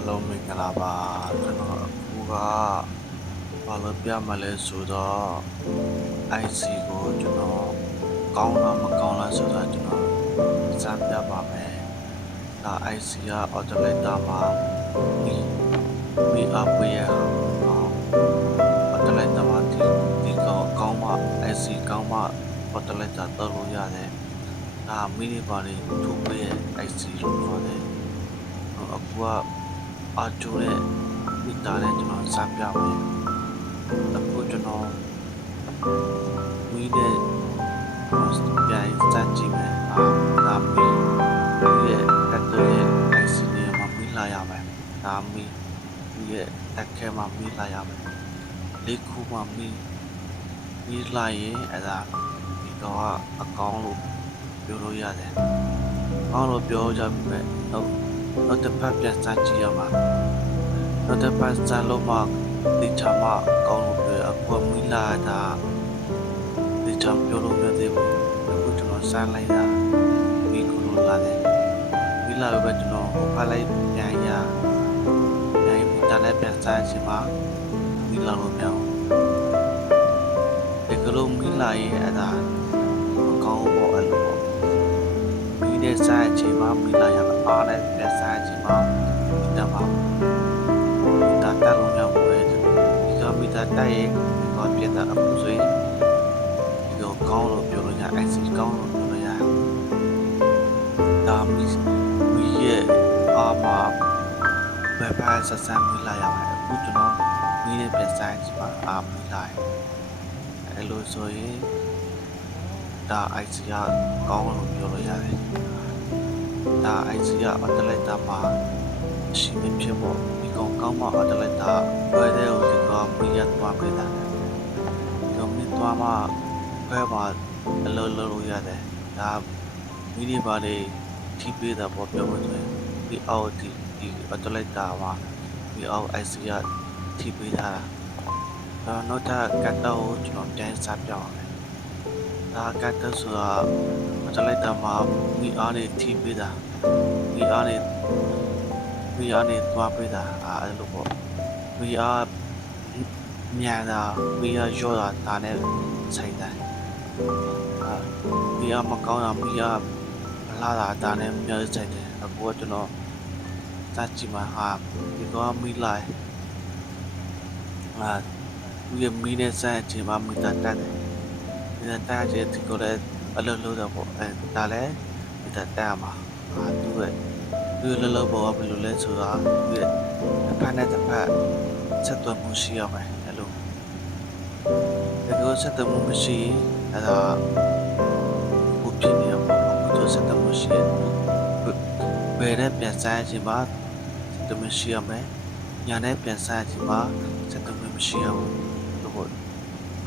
အားလုံးမင်္ဂလာပါကျွန်တော်အခုကဘာလို့ပြမလဲဆိုတော့ IC ကိုကျွန်တော်ကောင်းလားမကောင်းလားဆိုတာကျွန်တော်စမ်းပြပါမယ်ဒါ IC က autolator မှာဒီမိအပ်ပေးရအောင် autolator မှာဒီဒီကောင်းကောင်းမှ IC ကောင်းမှ autolator တော့လို့ရတယ်ဒါမိနေပါလေထုတ်ပေးရ IC လို့ပြောတယ်အခုက အာကျိုးနဲ့မိသားနဲ့ကျွန်တော်စမ်းပြမယ်အခုကျွန်တော်ဝီးတဲ့ပြန်စမ်းကြည့်မယ်အာဒါမီရဲ့တက်တော့ရဲ့ IC နဲ့မှာမိလာရမယ်ဒါမီရဲ့တက်ခဲမှာမိလာရမယ်လေးခုမှမိမိလာရင်အဲ့ဒါဒီတော့အကောင်းလို့ပြောလို့ရတယ်ကောင်းလို့ပြောကြပြီပဲဟုတ် နောက်တစ်ဖက်ပြန်စမ်းကြည့်ရမှာနောက်တစ်ဖက်စမ်းလို့မှဒီချာမကောင်းလို့ပြောအခုမီလာတာဒီချာပြောလို့မရသေးဘူးအခုကျွန်တော်စမ်းလိုက်တာမီကိုလိုလာတယ်မီလာပဲကျွန်တော်ဟိုဖက်လိုက်ပြန်ရပြန်မီတာနဲ့ပြန်စမ်းချင်မှာမီလာလို့မရဘူးဒီကလိုမီလာရဲ့အဲ့ဒါမကောင်းဘူးပေါ့အဲ့လိုပေါ့ မီးနဲ့စားအချိန်မှာမီးလာရမှာအားနဲ့ပြန်စားအချိန်မှာမီးတာမှာမီးတာတက်လို့ရမှာပဲဒီကမီးတာတက်ရဲ့ဒီကပြတ်တာအခုဆိုရင်ဒီကကောင်းလို့ပြောလို့ရ IC ကောင်းလို့ပြောလို့ရဒါမီးမီးရဲ့အားမှာဘယ်ပါဆက်ဆံမီးလာရမှာအခုကျွန်တော်မီးနဲ့ပြန်စားအချိန်မှာအားမီးလာရအဲ့လိုဆိုရင်ဒါ IC ကကောင်းလို့ပြောလို့ရတယ် ဒါ IC က autolator မှာရှိမဖြစ်ဖို့ဒီကောင်ကောင်းမှ autolator ဘယ်တဲ့ကိုဒီကောင်မရသွားပေးတာဒီကောင်မသွားမှဘယ်မှာအလုပ်လုပ်လို့ရတယ်ဒါမိနေပါလေထိပေးတာပေါ့ပြောလို့ဆိုရင်ဒီအောက်ဒီဒီ autolator မှာဒီအောက် IC ကထိပေးထားတာဒါတော့ကတ်တော့ကျွန်တော်ပြန်စားပြအောင် ဒါကတ်တော့ဆိုတာ autolator မှာမိအားတွေထိပေးတာ we are နဲ့ we are နဲ့သွားပေးတာအာအဲ့လိုပေါ့ we are မြန်တာ we are ရောတာဒါနဲ့ဆိုင်တယ်အာ we are မကောင်းတာ we are မလာတာဒါနဲ့မျိုးဆိုင်တယ်အခုကကျွန်တော်စကြည့်မှာဟာဒီကောင်မီလိုက်အာသူရဲ့မီနဲ့စမ်းအချိန်မှာမီတာတက်တယ် မီတာတက်တဲ့ဒီကိုလည်းအလုပ်လုပ်တော့ပေါ့အဲဒါလည်းမီတာတက်ရမှာအာသူရဲ့သူလောလောဘောကဘယ်လိုလဲဆိုတာသူရဲ့တစ်ဖက်နဲ့တစ်ဖက်ဆက်သွယ်မှုရှိရမယ်အဲ့လိုတကယ်ဆက်သွယ်မှုမရှိရင်အဲ့ဒါဘုဖြစ်နေရမှာအခုတော့ဆက်သွယ်မှုရှိရင်ဘယ်နဲ့ပြန်ဆိုင်ခြင်းမှာဆက်သွယ်မှုရှိရမယ်ညာနဲ့ပြန်ဆိုင်ခြင်းမှာဆက်သွယ်မှုမရှိရဘူးလို့ပေါ့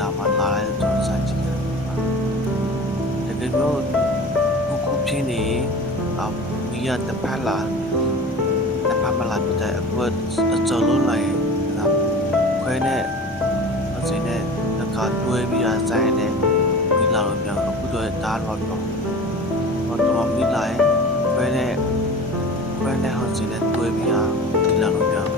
လာမှလာလိုက်တော့စမ်းကြည့်တယ်တကယ်တော့ဟိုခုဖြစ်နေအမီးရတပတ်လာတပတ်မလာတဲ့အကွက်အကျော်လုံးလိုက်လာခွဲနဲ့အစင်းနဲ့တကာတွဲပြီးအဆိုင်နဲ့မိလာတော့ပြန်အခုတော့တားတော့တော့ဟောတော့မိလာရဲ့ခွဲနဲ့ခွဲနဲ့ဟောစင်းနဲ့တွဲပြီးမိလာတော့ပြန်